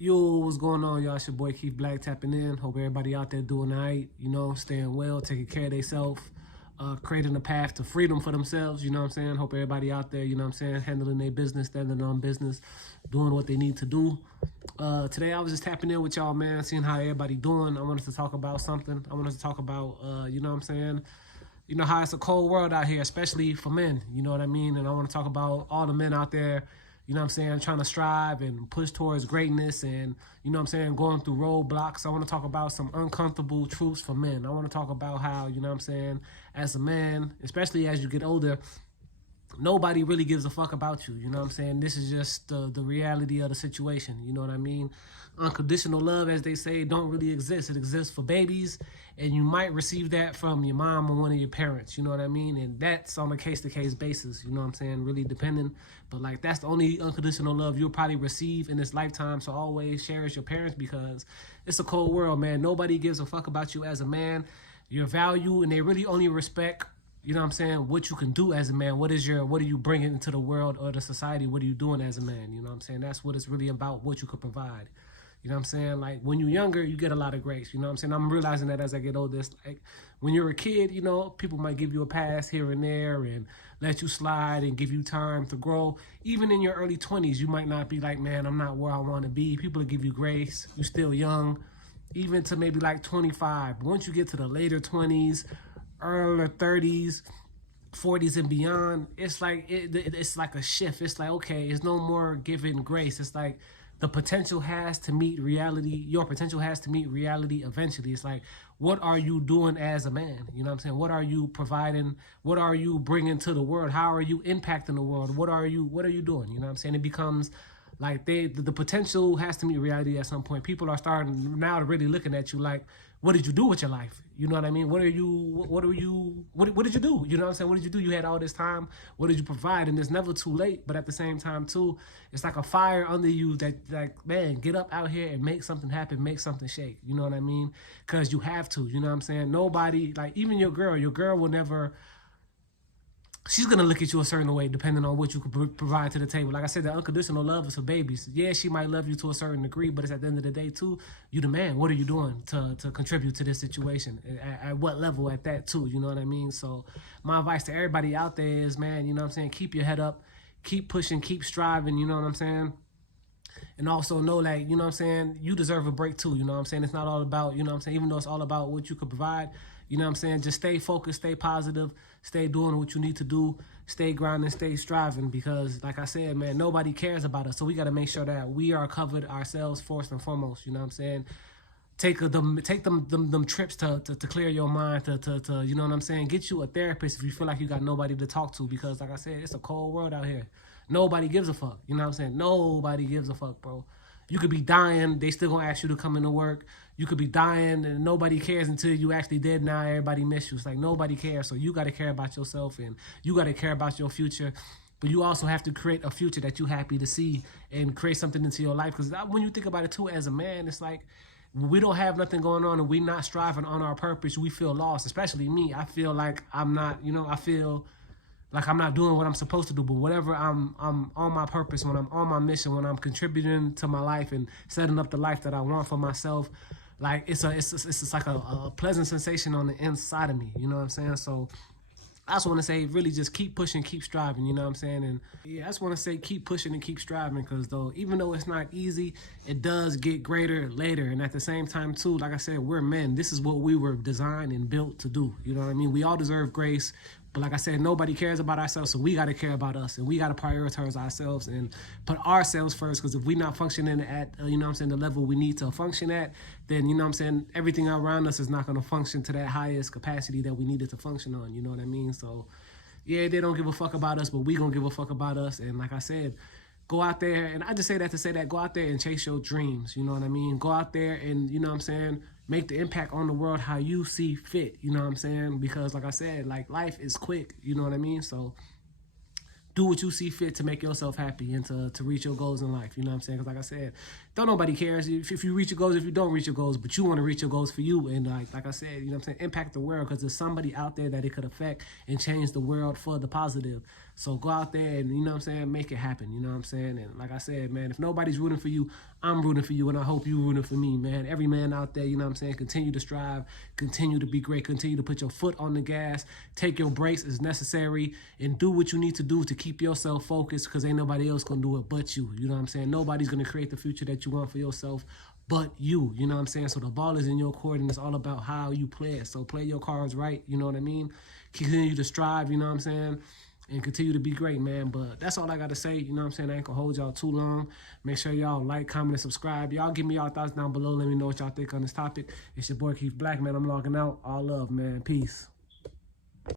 Yo, what's going on, y'all? It's your boy Keefe-b tapping in. Hope everybody out there doing all right, staying well, taking care of themselves, creating a path to freedom for themselves, you know what I'm saying? Hope everybody out there, handling their business, standing on business, doing what they need to do. Today I was just tapping in with y'all, man, seeing how everybody doing. I wanted to talk about something. I wanted to talk about, how it's a cold world out here, especially for men, you know what I mean? And I want to talk about all the men out there, trying to strive and push towards greatness and, going through roadblocks. I want to talk about some uncomfortable truths for men. I want to talk about how, as a man, especially as you get older, nobody really gives a fuck about you. You know what I'm saying? This is just the reality of the situation. You know what I mean? Unconditional love, as they say, don't really exist. It exists for babies, and you might receive that from your mom or one of your parents. You know what I mean? And that's on a case-to-case basis. You know what I'm saying? Really depending. But, that's the only unconditional love you'll probably receive in this lifetime. So always cherish your parents because it's a cold world, man. Nobody gives a fuck about you as a man, your value, and they really only respect what you can do as a man. What are you bringing into the world or the society? What are you doing as a man? You know what I'm saying? That's what it's really about, what you could provide. You know what I'm saying? Like, when you're younger, you get a lot of grace. You know what I'm saying? I'm realizing that as I get older. It's like, when you're a kid, people might give you a pass here and there and let you slide and give you time to grow. Even in your early 20s, you might not be like, man, I'm not where I want to be. People will give you grace. You're still young, even to maybe like 25. Once you get to the later 20s, early 30s, 40s and beyond, it's like it's like a shift. It's like, okay, it's no more giving grace. It's like the potential has to meet reality. Your potential has to meet reality eventually. It's like, what are you doing as a man? You know what I'm saying? What are you providing? What are you bringing to the world? How are you impacting the world? What are you doing? You know what I'm saying? It becomes like the potential has to meet reality at some point. People are starting now to really looking at you like, what did you do with your life? You know what I mean? What did you do? You know what I'm saying? What did you do? You had all this time. What did you provide? And it's never too late. But at the same time, too, it's like a fire under you that, like, man, get up out here and make something happen, make something shake. You know what I mean? Because you have to. You know what I'm saying? Nobody, like, even your girl will never, she's going to look at you a certain way depending on what you can provide to the table. Like I said, the unconditional love is for babies. Yeah, she might love you to a certain degree, but it's at the end of the day, too, you the man. What are you doing to contribute to this situation? At what level at that, too? You know what I mean? So my advice to everybody out there is, man, you know what I'm saying? Keep your head up. Keep pushing. Keep striving. You know what I'm saying? And also know, like, you know what I'm saying, you deserve a break too. You know what I'm saying? It's not all about, you know what I'm saying, even though it's all about what you could provide, you know what I'm saying, just stay focused, stay positive, stay doing what you need to do, stay grinding, stay striving, because like I said, man, nobody cares about us. So we got to make sure that we are covered ourselves first and foremost. You know what I'm saying? Take them trips to clear your mind, to you know what I'm saying, get you a therapist if you feel like you got nobody to talk to, because like I said, it's a cold world out here. Nobody gives a fuck. You know what I'm saying? Nobody gives a fuck, bro. You could be dying, they still gonna ask you to come into work. You could be dying and nobody cares until you actually dead. Now everybody miss you. It's like nobody cares. So you gotta care about yourself and you gotta care about your future. But you also have to create a future that you're happy to see and create something into your life. Because when you think about it too, as a man, it's like, we don't have nothing going on and we're not striving on our purpose, we feel lost. Especially me. I feel like I'm not, I feel like I'm not doing what I'm supposed to do. But whatever I'm on my purpose, when I'm on my mission, when I'm contributing to my life and setting up the life that I want for myself, like it's like a pleasant sensation on the inside of me. You know what I'm saying? So I just want to say, really just keep pushing, keep striving, you know what I'm saying? And yeah, I just want to say keep pushing and keep striving, because though, even though it's not easy, it does get greater later. And at the same time too, like I said, we're men. This is what we were designed and built to do. You know what I mean? We all deserve grace. But like I said, nobody cares about ourselves, so we got to care about us, and we got to prioritize ourselves and put ourselves first, because if we're not functioning at, you know what I'm saying, the level we need to function at, then, you know what I'm saying, everything around us is not going to function to that highest capacity that we needed to function on, you know what I mean? So, yeah, they don't give a fuck about us, but we going to give a fuck about us. And like I said, go out there, and I just say that to say that, go out there and chase your dreams, you know what I mean? Go out there and, you know what I'm saying, make the impact on the world how you see fit, you know what I'm saying? Because like I said, like, life is quick, you know what I mean? So do what you see fit to make yourself happy and to reach your goals in life, you know what I'm saying? Because like I said, don't nobody cares if you reach your goals, if you don't reach your goals, but you want to reach your goals for you. And like I said, you know what I'm saying, impact the world, because there's somebody out there that it could affect and change the world for the positive. So go out there and, you know what I'm saying, make it happen, you know what I'm saying? And like I said, man, if nobody's rooting for you, I'm rooting for you, and I hope you're rooting for me, man. Every man out there, you know what I'm saying, continue to strive, continue to be great, continue to put your foot on the gas, take your breaks as necessary, and do what you need to do to keep yourself focused, because ain't nobody else gonna do it but you, you know what I'm saying? Nobody's gonna create the future that you want for yourself but you know what I'm saying? So the ball is in your court, and it's all about how you play it. So play your cards right, you know what I mean? Continue to strive, you know what I'm saying? And continue to be great, man. But that's all I got to say. You know what I'm saying? I ain't going to hold y'all too long. Make sure y'all like, comment, and subscribe. Y'all give me y'all thoughts down below. Let me know what y'all think on this topic. It's your boy Keefe Black, man. I'm logging out. All love, man. Peace.